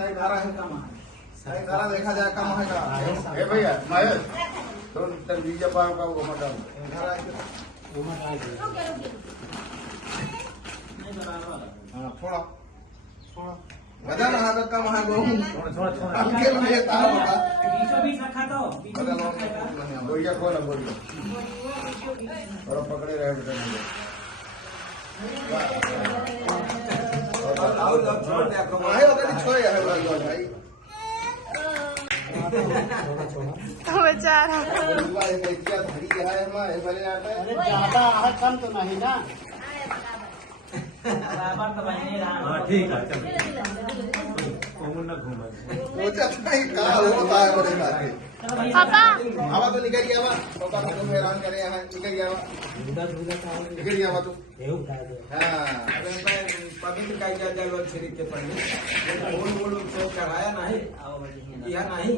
नहीं धारा है कम नहीं धारा देखा जाए कम है का ए भैया महेश दोन तर बीजा पाव का घुमा डाल धारा घुमा डाल दे। हां थोड़ा थोड़ा वजन है कम है गो छोड़ हमके लिए तार होगा बीचों बीच रखा तो बदल बोरिया खोल बोरिया और पकड़े रहे बेटा और छोड़ दे कमाए होगा नहीं छोड़ है भाई बेचारा बुआ ये क्या धरी है मैं भले आता है अरे ज्यादा है कम तो नहीं ना। बराबर तो बहने रहा। हाँ ठीक है चल घूम ना घूम वो चाहता है का होता है बड़े बात पापा आवा तो निकल गया बा पापा को तो हैरान करे हैं निकल गया बा निकल गया बा तू हां अरे मैं पवित्र का जल जल छरी के पहले बोल बोल से चढ़ाया नहीं यह नहीं